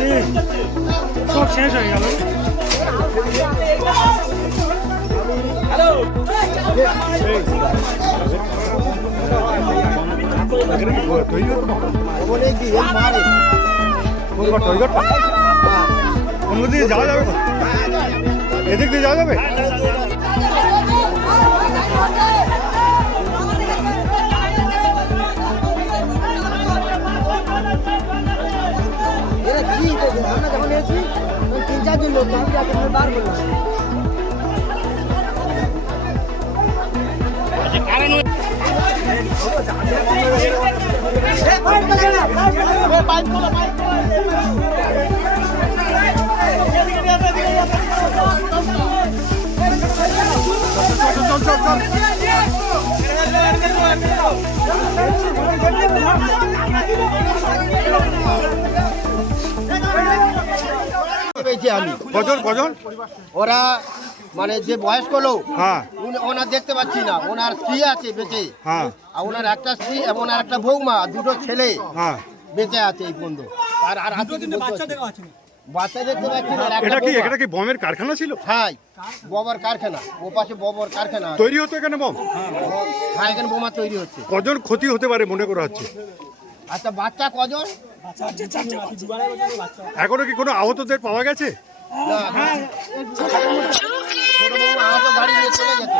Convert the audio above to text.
বাড়ি সব শেষ হয়ে গেল। অন্যদিকে যাওয়া যাবে না, এদিক দিয়ে যাওয়া যাবে। আমরা যখন এসেছি 3-4 জন লোক আমি যাকে বার করলাম। কজন ওরা মানে যে বয়স্ক লোক, হ্যাঁ ওনার দেখতে পাচ্ছি না, ওনার স্ত্রী আছে বেঁচে, হ্যাঁ আর ওনার একটা স্ত্রী এবং আর একটা বৌমা, দুটো ছেলে হ্যাঁ। বেঁচে আছে এই পর্যন্ত। আর বাচ্চা দেখতে পাচ্ছি না। আর একটা এটা কি বৌমা। এটা কি বমের কারখানা ছিল? হ্যাঁ, ববর কারখানা, ও পাশে ববর কারখানা আছে। তৈরি হতো এখানে বম? হ্যাঁ, এখানে বোমা তৈরি হচ্ছে। কজন ক্ষতি হতে পারে মনে করা হচ্ছে? আচ্ছা, বাচ্চা কজন? এখনো কি কোনো আহতদের পাওয়া গেছে? না, ছোট বৌমা আহত, গাড়ি নিয়ে চলে গেছে।